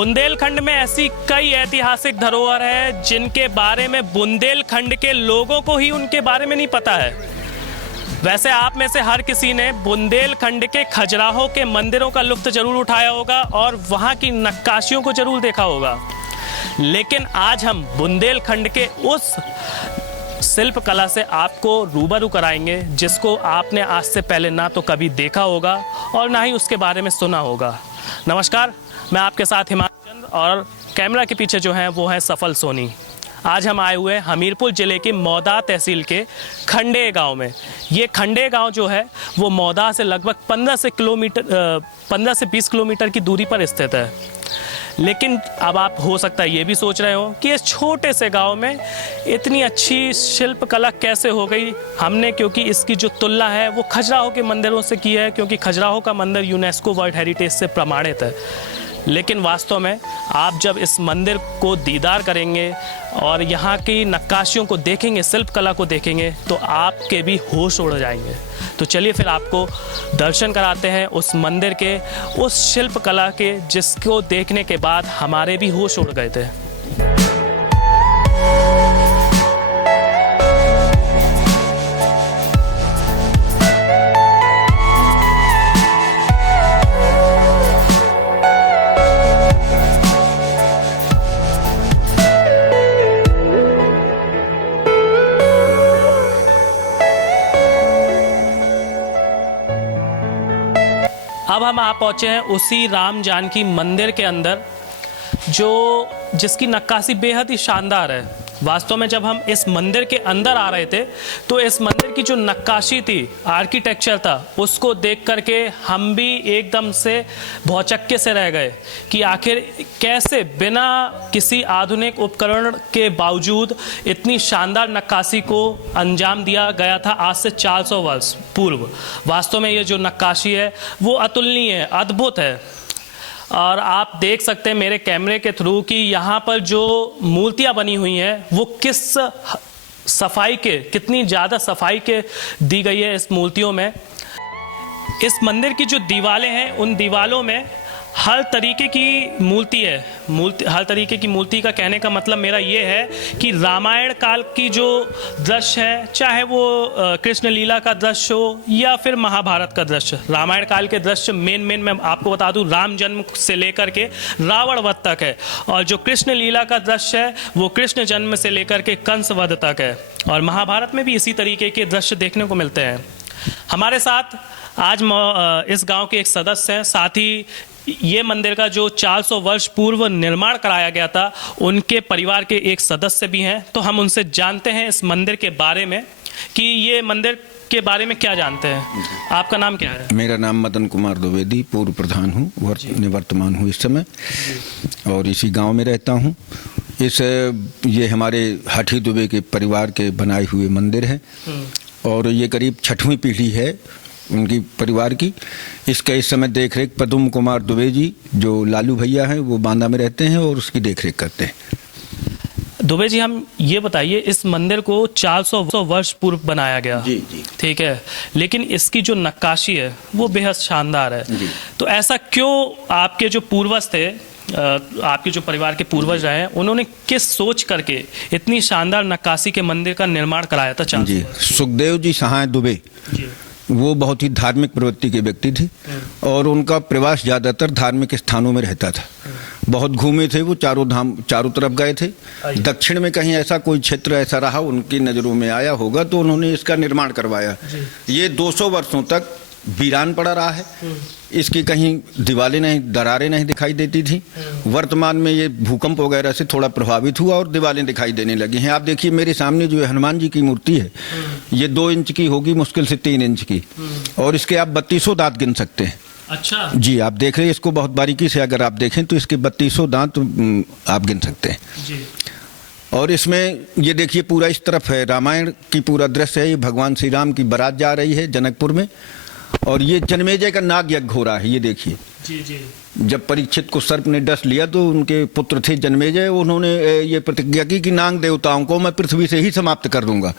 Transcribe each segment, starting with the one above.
बुंदेलखंड में ऐसी कई ऐतिहासिक धरोहर है जिनके बारे में बुंदेलखंड के लोगों को ही उनके बारे में नहीं पता है। वैसे आप में से हर किसी ने बुंदेलखंड के खजुराहो के मंदिरों का लुत्फ जरूर उठाया होगा और वहाँ की नक्काशियों को जरूर देखा होगा, लेकिन आज हम बुंदेलखंड के उस शिल्प कला से आपको रूबरू कराएंगे जिसको आपने आज से पहले ना तो कभी देखा होगा और ना ही उसके बारे में सुना होगा। नमस्कार, मैं आपके साथ हिमांशु चंद्र और कैमरा के पीछे जो है वो है सफल सोनी। आज हम आए हुए हैं हमीरपुर ज़िले की मौदा तहसील के खंडे गांव में। ये खंडे गांव जो है वो मौदा से लगभग 15 से 20 किलोमीटर की दूरी पर स्थित है। लेकिन अब आप हो सकता है ये भी सोच रहे हो कि इस छोटे से गांव में इतनी अच्छी शिल्प कला कैसे हो गई। हमने क्योंकि इसकी जो तुलना है वो खजुराहो के मंदिरों से की है, क्योंकि खजुराहो का मंदिर यूनेस्को वर्ल्ड हेरिटेज से प्रमाणित है। लेकिन वास्तव में आप जब इस मंदिर को दीदार करेंगे और यहाँ की नक्काशियों को देखेंगे, शिल्प कला को देखेंगे, तो आपके भी होश उड़ जाएंगे। तो चलिए फिर आपको दर्शन कराते हैं उस मंदिर के, उस शिल्प कला के, जिसको देखने के बाद हमारे भी होश उड़ गए थे। अब हम आ पहुँचे हैं उसी राम जानकी मंदिर के अंदर, जिसकी नक्काशी बेहद ही शानदार है। वास्तव में जब हम इस मंदिर के अंदर आ रहे थे तो इस मंदिर की जो नक्काशी थी, आर्किटेक्चर था, उसको देख करके हम भी एकदम से भौचक्के से रह गए कि आखिर कैसे बिना किसी आधुनिक उपकरण के बावजूद इतनी शानदार नक्काशी को अंजाम दिया गया था आज से 400 वर्ष पूर्व। वास्तव में ये जो नक्काशी है वो अतुलनीय है, अद्भुत है। और आप देख सकते हैं मेरे कैमरे के थ्रू कि यहाँ पर जो मूर्तियाँ बनी हुई हैं वो कितनी ज़्यादा सफाई के दी गई है इस मूर्तियों में। इस मंदिर की जो दीवारें हैं उन दीवारों में हर तरीके की मूर्ति है। हर तरीके की मूर्ति का कहने का मतलब मेरा ये है कि रामायण काल की जो दृश्य है, चाहे वो कृष्ण लीला का दृश्य हो या फिर महाभारत का दृश्य। रामायण काल के दृश्य मेन मैं आपको बता दूं, राम जन्म से लेकर के रावण वध तक है, और जो कृष्ण लीला का दृश्य है वो कृष्ण जन्म से लेकर के कंस वध तक है, और महाभारत में भी इसी तरीके के दृश्य देखने को मिलते हैं। हमारे साथ आज इस गाँव के एक सदस्य हैं, साथ ही ये मंदिर का जो 400 वर्ष पूर्व निर्माण कराया गया था उनके परिवार के एक सदस्य भी हैं। तो हम उनसे जानते हैं इस मंदिर के बारे में कि ये मंदिर के बारे में क्या जानते हैं। आपका नाम क्या है? मेरा नाम मदन कुमार द्विवेदी, पूर्व प्रधान हूँ, निवर्तमान हूँ इस समय, और इसी गांव में रहता हूँ। ये हमारे हाथी दुबे के परिवार के बनाए हुए मंदिर है और ये करीब 6वीं पीढ़ी है उनकी परिवार की। इसका इस समय देखरेख पद्म कुमार दुबे जी, जो लालू भैया हैं, वो बांदा में रहते हैं और उसकी देखरेख करते हैं। दुबे जी, हम ये बताइए, इस मंदिर को 400 वर्ष पूर्व बनाया गया, जी जी, ठीक है, लेकिन इसकी जो नक्काशी है वो बेहद शानदार है। तो ऐसा क्यों? आपके जो पूर्वज थे, आपके जो परिवार के पूर्वज रहे, उन्होंने किस सोच करके इतनी शानदार नक्काशी के मंदिर का निर्माण कराया था? जी, सुखदेव जी सहाय दुबे वो बहुत ही धार्मिक प्रवृत्ति के व्यक्ति थे और उनका प्रवास ज़्यादातर धार्मिक स्थानों में रहता था। बहुत घूमे थे वो, चारों तरफ गए थे। दक्षिण में कहीं ऐसा कोई क्षेत्र ऐसा रहा उनकी नज़रों में आया होगा तो उन्होंने इसका निर्माण करवाया। ये 200 वर्षों तक वीरान पड़ा रहा है। इसकी कहीं दीवारें नहीं, दरारें नहीं दिखाई देती थी। वर्तमान में ये भूकंप वगैरह से थोड़ा प्रभावित हुआ और दीवारें दिखाई देने लगी हैं। आप देखिए मेरे सामने जो हनुमान जी की मूर्ति है, ये 2 इंच की होगी, मुश्किल से 3 इंच की, और इसके आप 3200 दांत गिन सकते हैं। अच्छा जी, आप देख रहे हैं इसको बहुत बारीकी से, अगर आप देखें तो इसके 3200 दांत आप गिन सकते हैं जी। और इसमें ये देखिए पूरा इस तरफ है रामायण की पूरा दृश्य है। ये भगवान श्री राम की बारात जा रही है जनकपुर में, और ये जन्मेजय का नाग यज्ञ हो रहा है। ये देखिए जी जी, जब परीक्षित को सर्प ने डस लिया तो उनके पुत्र थे जन्मेजय, उन्होंने ये प्रतिज्ञा की कि नाग देवताओं को मैं पृथ्वी से ही समाप्त कर दूंगा।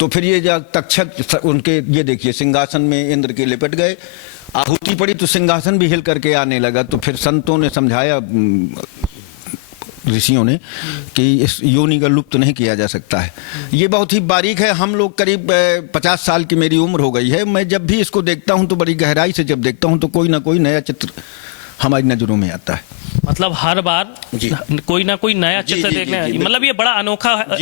तो फिर ये तक्षक उनके, ये देखिए सिंहासन में इंद्र के लिपट गए आहुति पड़ी तो सिंहासन भी हिल करके आने लगा। तो फिर संतों ने समझाया, ऋषियों ने, कि इस योनि का लुप्त नहीं किया जा सकता है। ये बहुत ही बारीक है। हम लोग करीब 50 साल की मेरी उम्र हो गई है। मैं जब भी इसको देखता हूँ तो बड़ी गहराई से जब देखता हूँ तो कोई ना कोई नया चित्र हमारी नजरों में आता है। मतलब हर बार कोई ना कोई नया चित्र देखने, मतलब ये बड़ा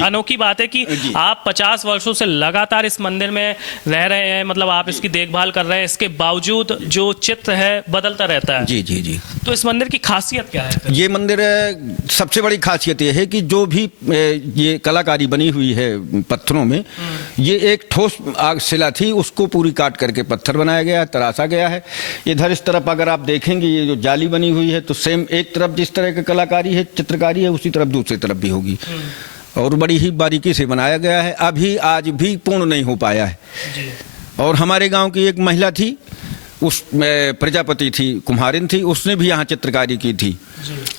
अनोखी बात है कि आप 50 वर्षों से लगातार इस मंदिर में रह रहे हैं, मतलब आप इसकी देखभाल कर रहे हैं, इसके बावजूद जो चित्र है बदलता रहता है। जी जी जी। तो इस मंदिर की खासियत क्या है? ये मंदिर सबसे बड़ी खासियत ये है कि जो भी ये कलाकारी बनी हुई है पत्थरों में, ये एक ठोस शिला थी, उसको पूरी काट करके पत्थर बनाया गया है, तराशा गया है। इधर इस तरफ अगर आप देखेंगे ये जो जाली बनी हुई है, तो सेम एक तरफ जिस तरह की कलाकारी है, चित्रकारी है, उसी तरफ दूसरी तरफ भी होगी। और बड़ी ही बारीकी से बनाया गया है। अभी आज भी पूर्ण नहीं हो पाया है। और हमारे गांव की एक महिला थी, उस प्रजापति थी, कुम्हारिन थी, उसने भी यहाँ चित्रकारी की थी।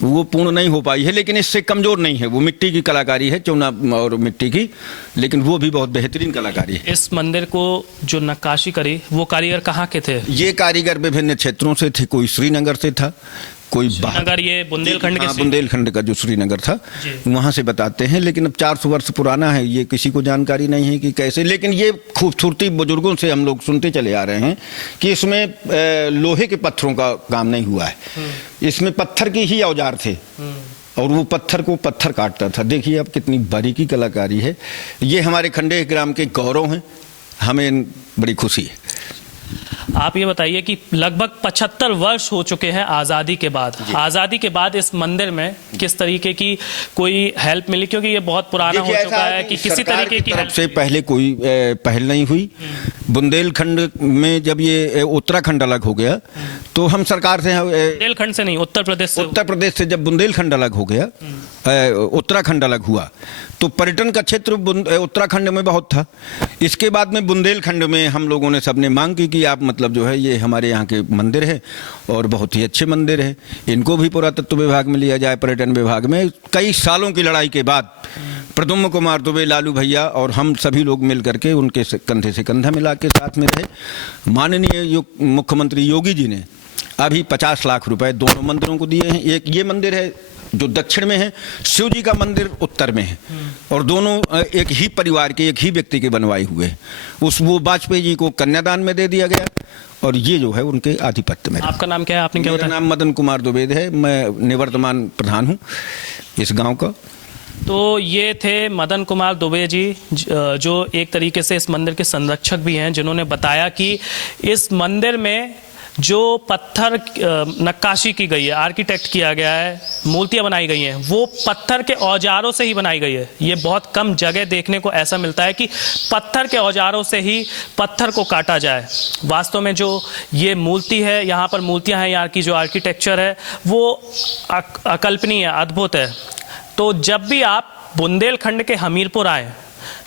वो पूर्ण नहीं हो पाई है, लेकिन इससे कमजोर नहीं है। वो मिट्टी की कलाकारी है, चूना और मिट्टी की, लेकिन वो भी बहुत बेहतरीन कलाकारी है। इस मंदिर को जो नक्काशी करी वो कारीगर कहाँ के थे? ये कारीगर विभिन्न क्षेत्रों से थे। कोई श्रीनगर से था, कोई श्रीनगर, ये बुंदेलखंड के? बुंदेलखंड का जो श्रीनगर था वहां से बताते हैं। लेकिन अब 400 वर्ष पुराना है, ये किसी को जानकारी नहीं है कि कैसे। लेकिन ये खूबसूरती बुजुर्गों से हम लोग सुनते चले आ रहे हैं कि इसमें लोहे के पत्थरों का काम नहीं हुआ है, इसमें पत्थर के ही औजार थे और वो पत्थर को पत्थर काटता था। देखिए अब कितनी बारीकी कलाकारी है। ये हमारे खंडेर ग्राम के गौरव हैं, हमें बड़ी खुशी है। आप ये बताइए कि लगभग 75 वर्ष हो चुके हैं आज़ादी के बाद। आज़ादी के बाद इस मंदिर में किस तरीके की कोई हेल्प मिली? क्योंकि ये बहुत पुराना हो चुका है कि किसी तरीके की तरफ से पहले कोई पहल नहीं हुई। बुंदेलखंड में जब ये उत्तराखंड अलग हो गया तो हम सरकार से, बुंदेलखंड से नहीं, उत्तर प्रदेश से जब बुंदेलखंड अलग हो गया, उत्तराखंड अलग हुआ, तो पर्यटन का क्षेत्र उत्तराखंड में बहुत था। इसके बाद में बुंदेलखंड में हम लोगों ने सबने मांग की कि आप मतलब जो है ये हमारे यहाँ के मंदिर है और बहुत ही अच्छे मंदिर है, इनको भी पुरातत्व विभाग में लिया जाए, पर्यटन विभाग में। कई सालों की लड़ाई के बाद प्रद्युम्न कुमार दुबे, लालू भैया और हम सभी लोग मिल करके उनके कंधे से कंधा मिला के साथ में रहे। माननीय मुख्यमंत्री योगी जी ने अभी 50 लाख रुपए दोनों मंदिरों को दिए हैं। एक ये मंदिर है जो दक्षिण में है, शिव जी का मंदिर उत्तर में है, और दोनों एक ही परिवार के, एक ही व्यक्ति के बनवाए हुए हैं। वो वाजपेयी जी को कन्यादान में दे दिया गया और ये जो है उनके आधिपत्य में। आपका नाम क्या है? आपने क्या बताया? मेरा नाम मदन कुमार दुबे है, मैं निवर्तमान प्रधान हूँ इस गांव का। तो ये थे मदन कुमार दुबे जी, जो एक तरीके से इस मंदिर के संरक्षक भी हैं, जिन्होंने बताया कि इस मंदिर में जो पत्थर नक्काशी की गई है, आर्किटेक्ट किया गया है, मूर्तियां बनाई गई हैं, वो पत्थर के औजारों से ही बनाई गई है। ये बहुत कम जगह देखने को ऐसा मिलता है कि पत्थर के औजारों से ही पत्थर को काटा जाए। वास्तव में जो ये मूर्ति है, यहाँ पर मूर्तियां हैं, यहाँ की जो आर्किटेक्चर है वो अकल्पनीय है, अद्भुत है। तो जब भी आप बुंदेलखंड के हमीरपुर आए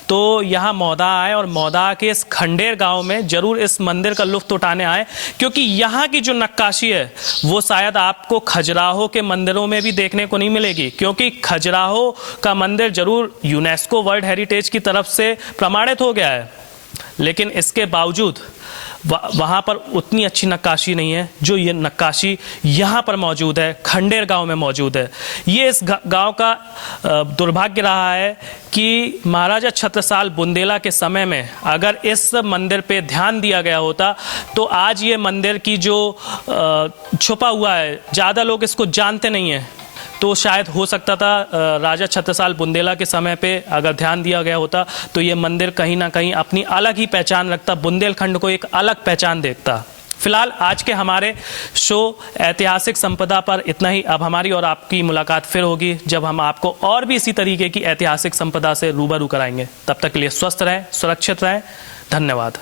तो यहाँ मौदा आए और मौदा के इस खंडेर गांव में जरूर इस मंदिर का लुत्फ उठाने आए, क्योंकि यहाँ की जो नक्काशी है वो शायद आपको खजुराहो के मंदिरों में भी देखने को नहीं मिलेगी, क्योंकि खजुराहो का मंदिर जरूर यूनेस्को वर्ल्ड हेरिटेज की तरफ से प्रमाणित हो गया है, लेकिन इसके बावजूद वहाँ पर उतनी अच्छी नक्काशी नहीं है जो ये नक्काशी यहाँ पर मौजूद है, खंडेर गांव में मौजूद है। ये इस गांव का दुर्भाग्य रहा है कि महाराजा छत्रसाल बुंदेला के समय में अगर इस मंदिर पे ध्यान दिया गया होता तो आज ये मंदिर की जो छुपा हुआ है, ज़्यादा लोग इसको जानते नहीं हैं, तो शायद हो सकता था राजा छत्रसाल बुंदेला के समय पे अगर ध्यान दिया गया होता तो ये मंदिर कहीं ना कहीं अपनी अलग ही पहचान रखता, बुंदेलखंड को एक अलग पहचान देखता। फिलहाल आज के हमारे शो ऐतिहासिक संपदा पर इतना ही। अब हमारी और आपकी मुलाकात फिर होगी जब हम आपको और भी इसी तरीके की ऐतिहासिक संपदा से रूबरू कराएंगे। तब तक के लिए स्वस्थ रहें, सुरक्षित रहें। धन्यवाद।